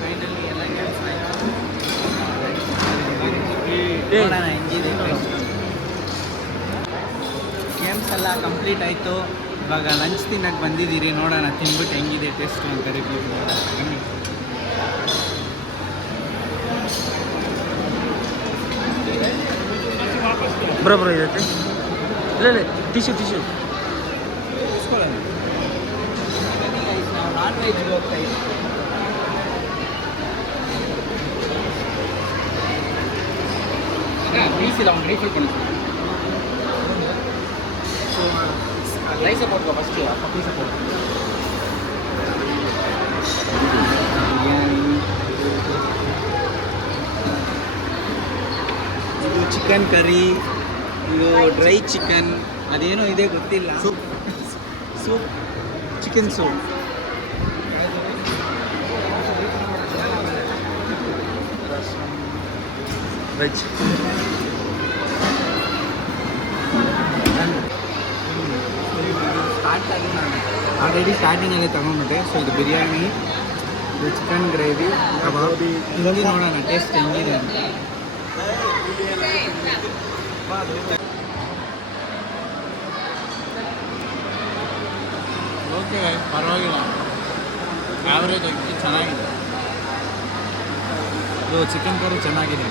Finally ಎಲ್ಲ games ಆಯಿತು. ನೋಡೋಣ ಹೆಂಗಿದೆ ಗೇಮ್ಸ್ ಎಲ್ಲ ಕಂಪ್ಲೀಟ್ ಆಯಿತು. ಇವಾಗ ಲಂಚ್ ತಿನ್ನಕ್ಕೆ ಬಂದಿದ್ದೀರಿ. ನೋಡೋಣ ತಿನ್ಬಿಟ್ಟು ಹೆಂಗಿದೆ ಟೇಸ್ಟ್ ಅಂತ ರಿವ್ಯೂ ಬನ್ನಿ. ಬರೋಬ್ಬರ ಇದೈತೆ. ಇಲ್ಲ ಟಿಶ್ಯೂ ಇಸ್ಕೊಳ್ಳೋಣ. ನಾವು ನಾನ್ ವೆಜ್ಗೆ ಹೋಗ್ತಾ ಇದ್ದೀವಿ. ಪೀಸ್ ಇಲ್ಲ, ಒಂದು ರೀಫಿಲ್ ಕೊಡಿ. ಸೊ ರೈಸೇ ಕೊಡ್ಕೋ ಫಸ್ಟು, ಅಪ್ಪ ಪೀಸ ಕೊಡ್ಕೊ. ಬಿರಿಯಾನಿ, ಇದು ಚಿಕನ್ ಕರಿ, ಇದು ಡ್ರೈ ಚಿಕನ್, ಅದೇನೋ ಇದೆ ಗೊತ್ತಿಲ್ಲ. Soup chicken soup. Veg already ಸ್ಟಾರ್ಟಿಂಗಲ್ಲಿ ತಗೊಂಡ್ಬಿಟ್ಟೆ. ಸೊ ಇದು ಬಿರಿಯಾನಿ, ಇದು ಚಿಕನ್ ಗ್ರೇವಿ, ಕಬಾಬ್. ಹಿಂಗೆ ನೋಡೋಣ ಟೇಸ್ಟ್ ಹೆಂಗಿದೆ ಅಂತ. ಓಕೆ ಪರವಾಗಿಲ್ಲ, ಆ್ಯಾವ್ರೇಜ್ ಆಗಿ ಚೆನ್ನಾಗಿದೆ. ಇದು ಚಿಕನ್ ಕರಿ ಚೆನ್ನಾಗಿದೆ,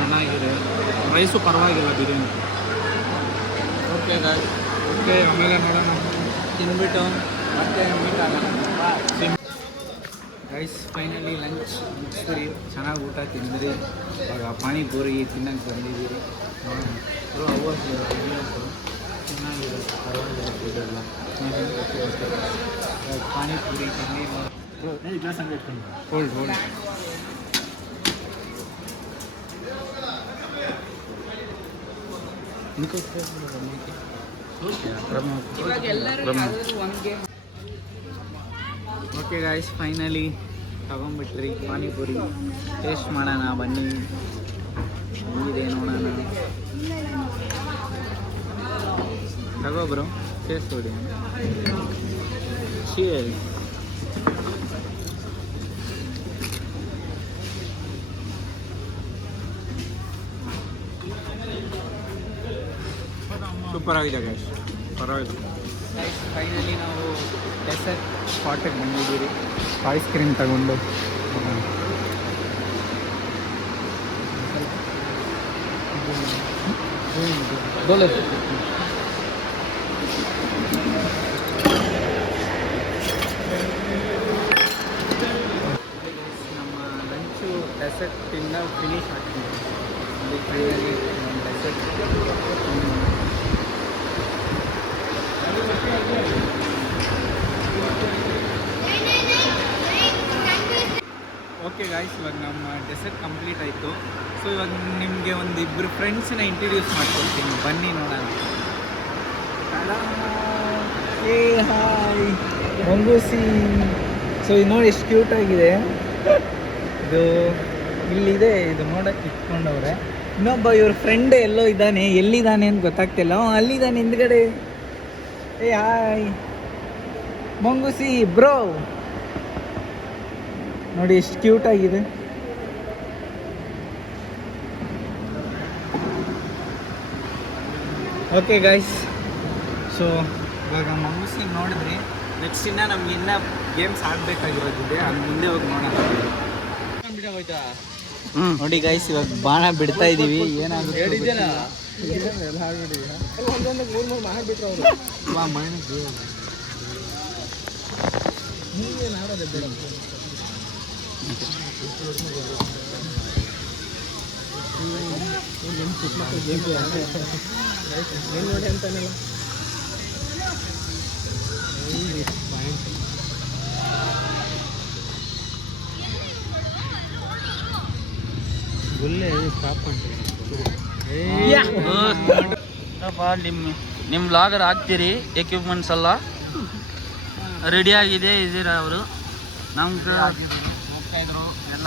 ಚೆನ್ನಾಗಿದೆ. ರೈಸು ಪರವಾಗಿಲ್ಲ, ಬಿರಿಯಾನಿ ಓಕೆ ಗಾಯ್ಸ್. ಓಕೆ ಆಮೇಲೆ ನೋಡೋಣ ತಿನ್ಬಿಟ್ಟು ಮತ್ತೆ ಮೀಟ್ ಆಗೋಣ. ಗೈಸ್ ಫೈನಲಿ ಲಂಚ್ ಮುಗಿಸ್ತೀರಿ, ಚೆನ್ನಾಗಿ ಊಟ ತಿಂದ್ರಿ. ಇವಾಗ ಪಾನಿಪುರಿ ತಿನ್ನಕ್ಕೆ ಬಂದಿದ್ದೀರಿ. ನೋಡೋಣ ಚೆನ್ನಾಗಿದೆ, ಪರವಾಗಿಲ್ಲ ಫುಡ್ಡೆಲ್ಲ. ಪಾನಿಪುರಿ ತಿಂದು ಗ್ಲಾಸ್ ಹಂಗೆ ಇಟ್ಕೊಂಡು ಹೋಲ್ಡ್ ಓಕೆ ಗಾಯ್ಸ್ ಫೈನಲಿ ತಗೊಂಡ್ಬಿಟ್ರಿ ಪಾನಿಪುರಿ. ಟೇಸ್ಟ್ ಮಾಡೋಣ ಬನ್ನಿ, ಹೆಂಗಿದೆ ನೋಡೋಣ. ತಗೋ ಬ್ರೋ, ಟೇಸ್ಟ್ ನೋಡಿ. ಚೀಯರ್ಸ್. ಸೂಪರ್ ಆಗಿದೆ ಗೈಸ್, ಪರವಾಗಿಲ್ಲ. ಫೈನಲಿ ನಾವು ಡೆಸರ್ಟ್ ಸ್ಪಾಟಿಗೆ ಬಂದಿದ್ದೀರಿ. ಐಸ್ ಕ್ರೀಮ್ ತಗೊಂಡು ನಮ್ಮ ಲಂಚು ಡೆಸರ್ಟಿಂದ ಫಿನಿಶ್ ಆಗ್ತೀವಿ. ಫೈನಲಿ ಡೆಸರ್ಟ್ ಓಕೆ ಗಾಯ್ಸ್, ಇವಾಗ ನಮ್ಮ ಡೆಸರ್ಟ್ ಕಂಪ್ಲೀಟ್ ಆಯಿತು. ಸೊ ಇವಾಗ ನಿಮಗೆ ಒಂದು ಇಬ್ಬರು ಫ್ರೆಂಡ್ಸನ್ನ ಇಂಟ್ರಡ್ಯೂಸ್ ಮಾಡ್ಕೊಡ್ತೀನಿ, ಬನ್ನಿ ನೋಡೋಣ. ಏ ಹಾಯ್ ಮಂಗೂಸಿ. ಸೊ ಇದು ನೋಡಿ ಎಷ್ಟು ಕ್ಯೂಟಾಗಿದೆ. ಇದು ಇಲ್ಲಿದೆ, ಇದು ನೋಡೋಕ್ಕೆ ಇಟ್ಕೊಂಡವ್ರೆ. ಇನ್ನೊಬ್ಬ ಇವ್ರ ಫ್ರೆಂಡ್ ಎಲ್ಲೋ ಇದ್ದಾನೆ, ಎಲ್ಲಿದ್ದಾನೆ ಅಂತ ಗೊತ್ತಾಗ್ತಿಲ್ಲ. ಅಲ್ಲಿದ್ದಾನೆ ಹಿಂದ್ಗಡೆ. ಏ ಹಾಯ್ ಮಂಗೂಸಿ ಬ್ರೋ, ನೋಡಿ ಎಷ್ಟು ಕ್ಯೂಟ್ ಆಗಿದೆ. ಓಕೆ ಗೈಸ್, ಸೊ ಇವಾಗ ಮಂಗೂಸಿ ನೋಡಿದ್ರಿ. ನೆಕ್ಸ್ಟ್ ಇನ್ನ ನಮ್ಗೆ ಇನ್ನೂ ಗೇಮ್ಸ್ ಆಡಬೇಕಾಗಿರೋದಿದೆ, ಅದು ಮುಂದೆ ಹೋಗಿ ನೋಡೋಣ. ನೋಡಿ ಗೈಸ್, ಇವಾಗ ಬಾಣ ಬಿಡ್ತಾ ಇದ್ದೀವಿ. ಏನಾಗುತ್ತೆ ನೋಡಿ ಅಂತಾನಲ್ಲ. ನಿಮ್ಮ ಲಾಗರ್ ಹಾಕ್ತೀರಿ. ಎಕ್ವಿಪ್ಮೆಂಟ್ಸ್ ಎಲ್ಲ ರೆಡಿ ಆಗಿದೆ. ಇದ್ದೀರಾ ಅವರು ನಮ್ಗೆ ಎಲ್ಲ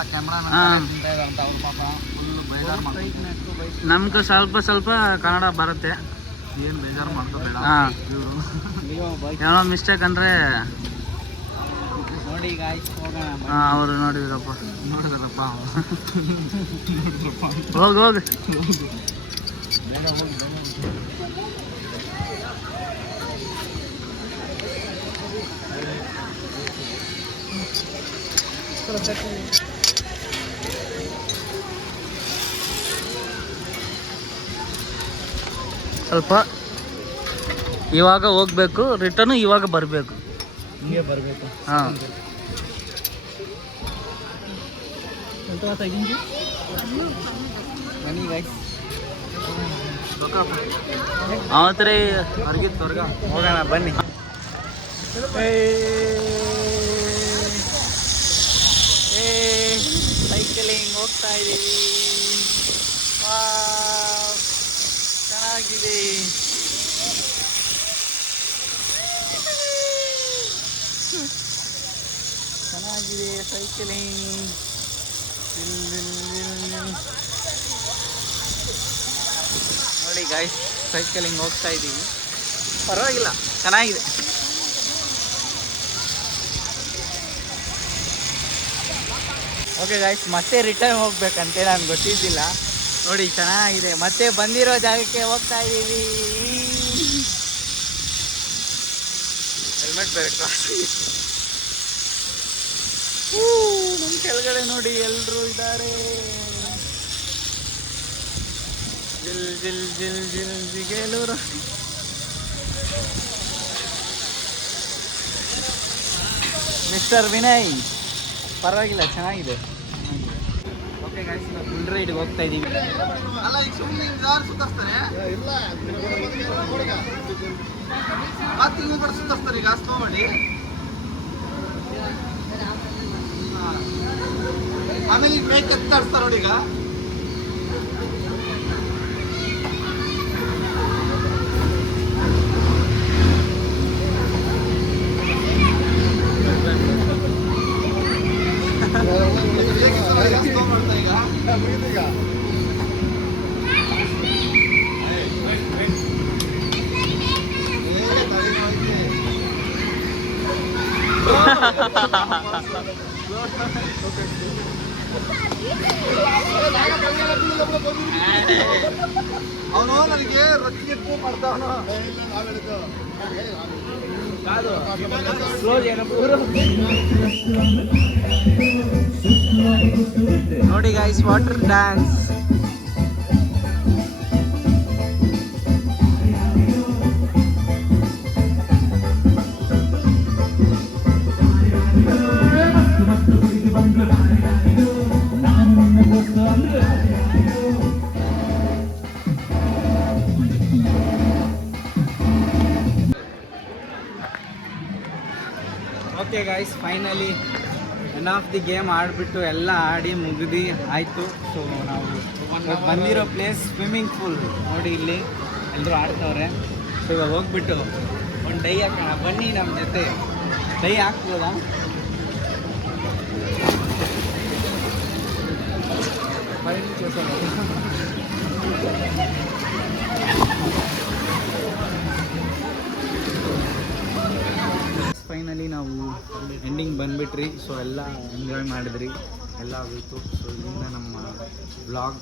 ನಮ್ಗೆ ಸ್ವಲ್ಪ ಸ್ವಲ್ಪ ಕನ್ನಡ ಬರುತ್ತೆ. ಏನು ಬೇಜಾರು ಮಾಡ್ಕೋಬೇಡ. ಏನೋ ಮಿಸ್ಟೇಕ್ ಅಂದರೆ ನೋಡಿ ಗಾಯ್ಸ್ ಹೋಗೋಣ ಹಾಂ ಅವರು ನೋಡಿದ್ರಪ್ಪ ಹೋಗಿ ಹೋಗಿ ಸ್ವಲ್ಪ ಇವಾಗ ಹೋಗ್ಬೇಕು, ರಿಟರ್ನು ಇವಾಗ ಬರಬೇಕು. ಹಿಂಗೆ ಬರಬೇಕು. ಹಾಂ ಬನ್ನಿ ಗಾಯ್ಸ್ ಅವತ್ತರೇ ಹೊರಗಿತ್ತು ಹೊರಗ ಹೋಗೋಣ ಬನ್ನಿ. ಸೈಕಲಿಂಗ್ ಹೋಗ್ತಾ ಇದ್ದೀವಿ. ಚೆನ್ನಾಗಿದೆ. ಚೆನ್ನಾಗಿದೆ ಸೈಕಲಿಂಗ್. ನೋಡಿ ಗಾಯ್ಸ್ ಸೈಕಲಿಂಗ್ ಹೋಗ್ತಾ ಇದ್ದೀವಿ. ಪರವಾಗಿಲ್ಲ ಚೆನ್ನಾಗಿದೆ. ಓಕೆ ಗಾಯ್ಸ್ ಮತ್ತೆ ರಿಟರ್ನ್ ಹೋಗ್ಬೇಕಂತೆ, ನನಗೆ ಗೊತ್ತಿದ್ದಿಲ್ಲ. ನೋಡಿ ಚೆನ್ನಾಗಿದೆ. ಮತ್ತೆ ಬಂದಿರೋ ಜಾಗಕ್ಕೆ ಹೋಗ್ತಾ ಇದ್ದೀವಿ. ಹೆಲ್ಮೆಟ್ ಬೇರೆ ಕ್ರಾಸ್. ನಮ್ಮ ಕೆಳಗಡೆ ನೋಡಿ ಎಲ್ಲರೂ ಇದ್ದಾರೆ. ಜಿಲ್ ಜಿಲ್ ಜಿಲ್ ಜಿಲ್ ಜಿಗೇಲೂರು. ಮಿಸ್ಟರ್ ವಿನಯ್ ಪರವಾಗಿಲ್ಲ ಚೆನ್ನಾಗಿದೆ. ಓಕೆ ಗಾಯ್ಸ್ ನಾವು ಫುಲ್ ರೈಡ್ಗೆ ಹೋಗ್ತಾ ಇದ್ದೀವಿ. ಅಲ್ಲ ಈಗ ಸುಮ್ಮನೆ ಯಾರು ಸುತ್ತಾಡ್ತಾರೆ? ಇಲ್ಲ ಮತ್ತೆ ಇನ್ನು ಕೂಡ ಸುತ್ತಾಡ್ತಾರೆ ಈಗ ಅಷ್ಟು ಮಾಡಿ. ಆಮೇಲೆ ಈಗ ಮೇಕ್ ಎತ್ತಾಡ್ಸ್ತಾರೆ ನೋಡಿ. ಈಗ ಅವನು ನನಗೆ ರೊಚ್ಚಿಗೆ ಮಾಡ್ತಾವನು. ನೋಡಿ guys water dance. Okay guys finally end of the game ಆಡಿಬಿಟ್ಟು ಎಲ್ಲ ಆಡಿ ಮುಗಿದು ಆಯಿತು. ಸೊ ನಾವು ಬಂದಿರೋ ಪ್ಲೇಸ್ ಸ್ವಿಮ್ಮಿಂಗ್ ಪೂಲ್ ನೋಡಿ, ಇಲ್ಲಿ ಎಲ್ಲರೂ ಆಡ್ತವ್ರೆ. ಸೊ ಇವಾಗ ಹೋಗ್ಬಿಟ್ಟು ಒಂದು ಡೈ ಹಾಕೋಣ ಬನ್ನಿ ನಮ್ಮ ಜೊತೆ. ಡೈ ಹಾಕ್ಬೋದಾ? ಫೈನಲಿ ನಾವು ಎಂಡಿಂಗ್ ಬಂದುಬಿಟ್ರಿ. ಸೊ ಎಲ್ಲ ಎಂಜಾಯ್ ಮಾಡಿದ್ರಿ, ಎಲ್ಲ ಆಗೋಯ್ತು. ಸೊ ಇಲ್ಲಿಂದ ನಮ್ಮ ವ್ಲಾಗ್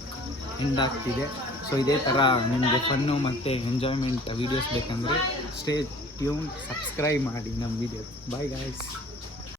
ಎಂಡ್ ಆಗ್ತಿದೆ. ಸೊ ಇದೇ ಥರ ನಿಮಗೆ ಫನ್ನು ಮತ್ತು ಎಂಜಾಯ್ಮೆಂಟ್ ವೀಡಿಯೋಸ್ ಬೇಕಂದರೆ ಸ್ಟೇ ಟ್ಯೂನ್, ಸಬ್ಸ್ಕ್ರೈಬ್ ಮಾಡಿ ನಮ್ಮ ವೀಡಿಯೋ. Bye guys.